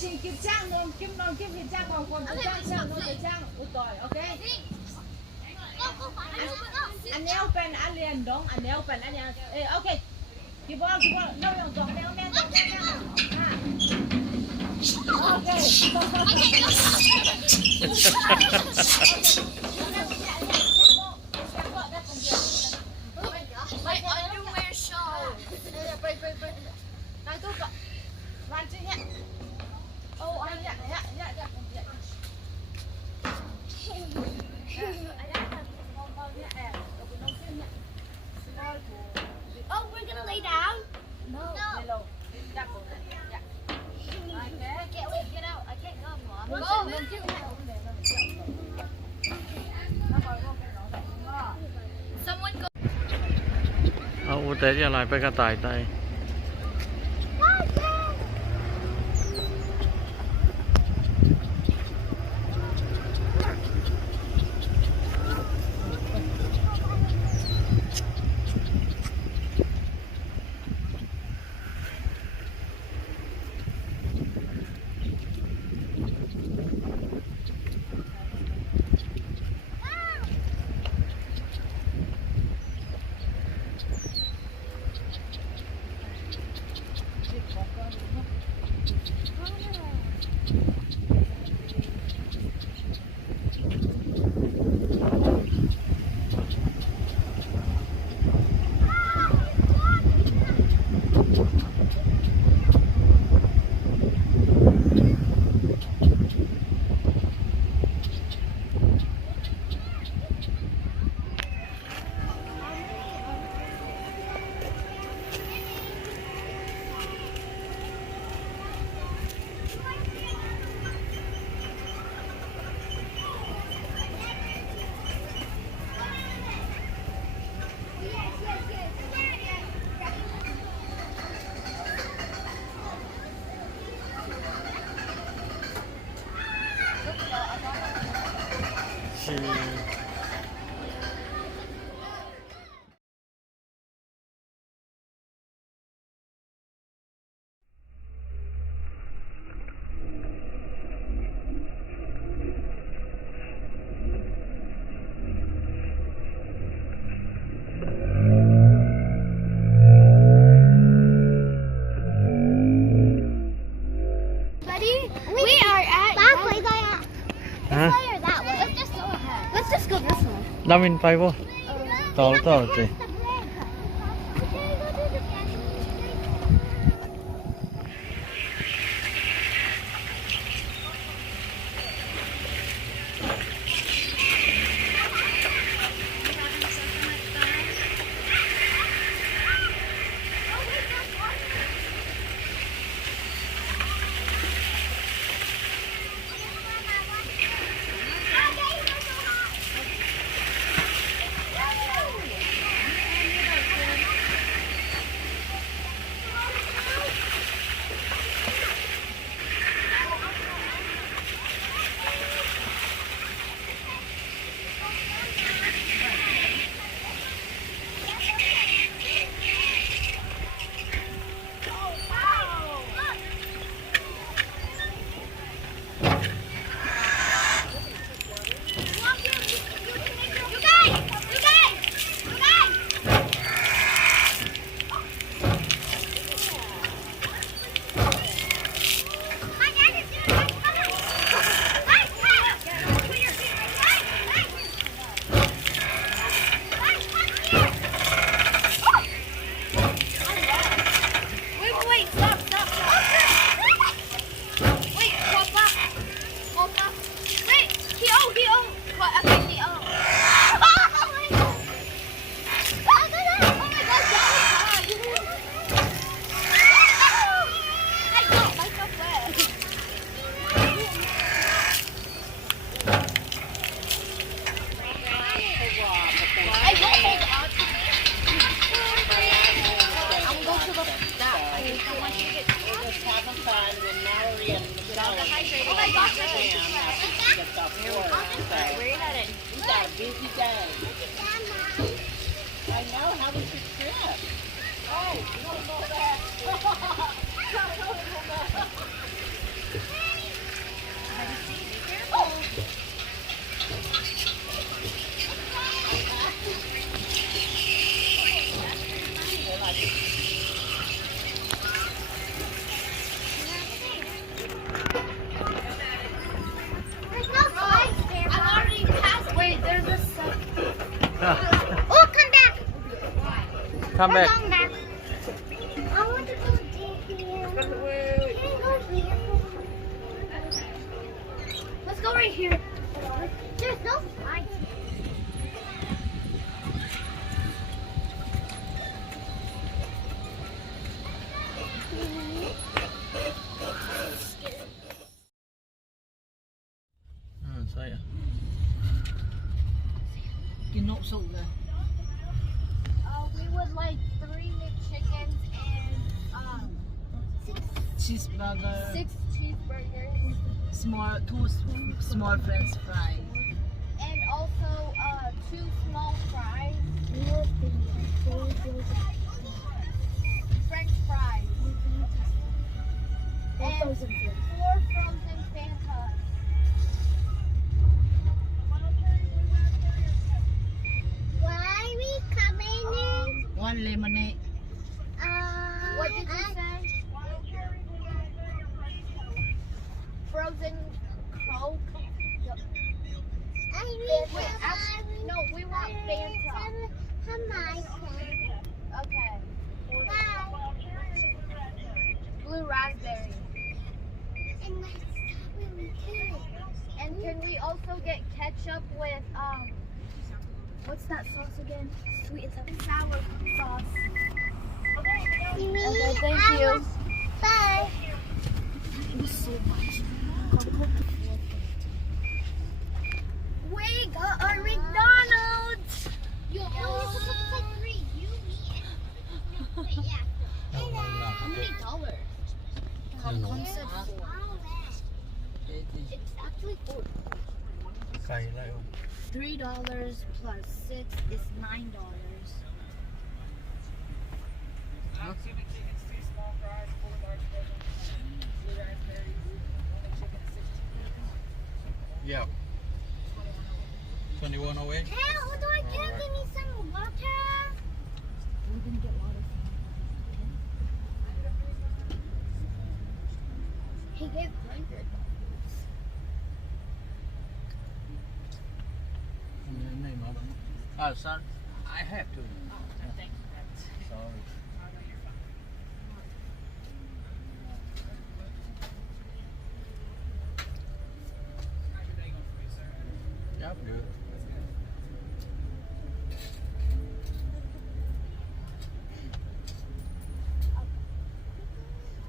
Chị kiếm trang luôn, kiếm trang vào còn trang nó trang utoi, okay? Anel pen alien dong, anel pen alien. Okay. Keep on. No, dong, men. Okay. My underwear shows. Này tôi cậu. Van chị nhé. Oh, anh dạ. Oh, we're gonna lay down? No. Get out. I can't go anymore. Someone go. เอาอูเตะจะอะไรไปกระต่ายไต ฮะ Let's just go this way. ดาวินไปป่ะต่อสิ come back. Come back. I want to go here. Can I go here? Let's go right here. There's no slides. Say à. กินนกสุกเลย We would like 3 McChickens and cheeseburger 6 cheeseburgers two small french fry and also 2 small fries, French fries, and 4 frozen Fanta. Why are we coming in? one lemonade What did you say? Frozen Coke? No, we want Fanta. Okay. Blue raspberry. And can we also get ketchup with what's that sauce again? Sweet and sour sauce. Okay, thank you. Bye. We got our McDonald's. You're supposed to take 3. You, me, and yeah. How many dollars? Con said 4. It's actually 4. Cày lại không? $3 plus 6 is $9. Yeah. 2108. Hey, do I can give me some water? We're gonna get water. He gave $100. Name of them. Oh, son, I have to. Sorry. Yep, good.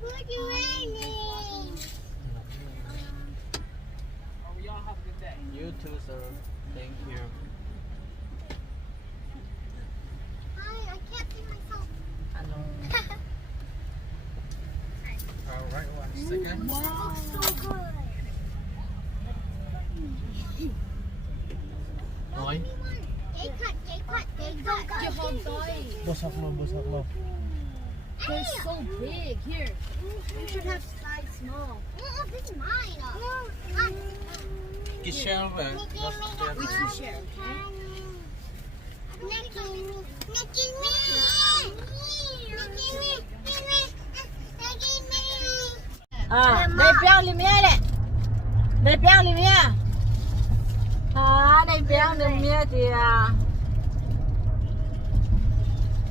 What are you raining? You too, sir. Thank you. Hi, I can't see myself. ano All right, 1 second. Wow. So good. Nói. They cut. Give on toy. Bớt lo. They're so big. Here. You should have size small. Oh, this is mine. Cái shell về. We can share, okay? đây béo lì mía đấy đây béo lì mía đây béo lì mía thì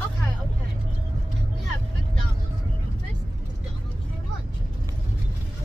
Okay, okay. We have McDonald's for breakfast, McDonald's for lunch.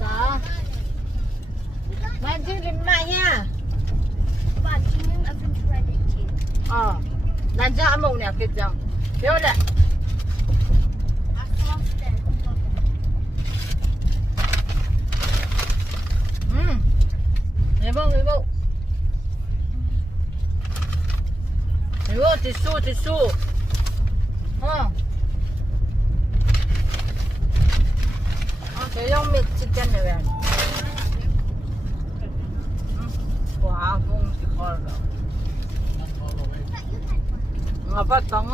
đó mà chứ lì mía nha But you have been shredded too. làm cho ăn mộng nè kịp rồi béo đấy I lost it. Người vô tissue cái lông mịt chicken này về quá không thì khó rồi ngập bắt tống